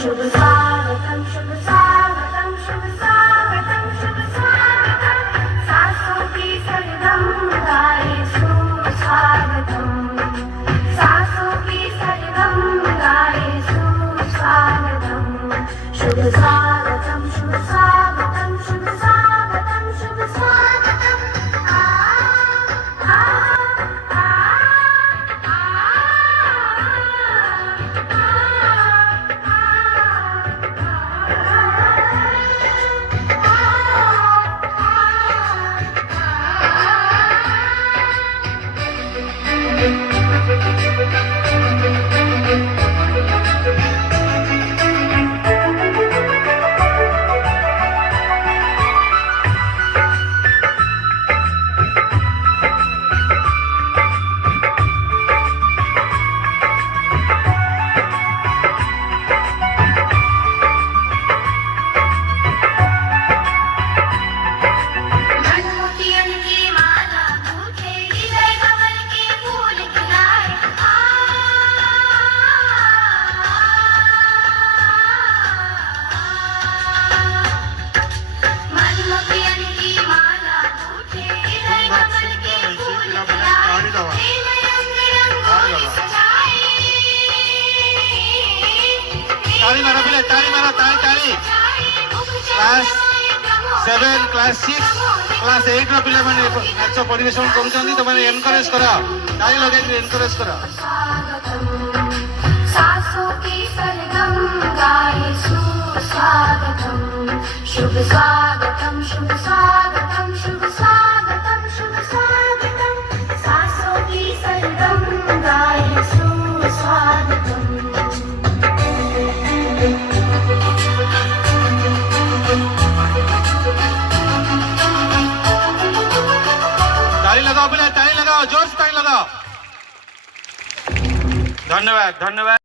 शुभ स्वागतम शुभ स्वागतम शुभ स्वागतम शुभ स्वागतम सासों की सरगम गाए सुस्वागतम सासों की सरगम गाए सुस्वागतम शुभ स्वागतम शुभ स्वागतम शुभ स्वागतम शुभ स्वागतम आ आ आ ताली मारा पिला ताली मारा ताली ताली क्लास 7 क्लास 6 क्लास 8 ର ପିଲାମାନେ ନାଚ ପରିବେଷଣ କରୁଛନ୍ତି ତମାନେ ଏନକରେଜ କର ତାଳି ଲଗେଇକି ଏନକରେଜ କର सासों की सरगम गाए सुस्वागतम शुभ स्वागतम शुभ स्वागतम शुभ स्वागतम शुभ स्वागतम सासों की सरगम गाए सुस्वागतम ताली लगाओ पिला ताली लगाओ जोर से ताली लगाओ धन्यवाद धन्यवाद।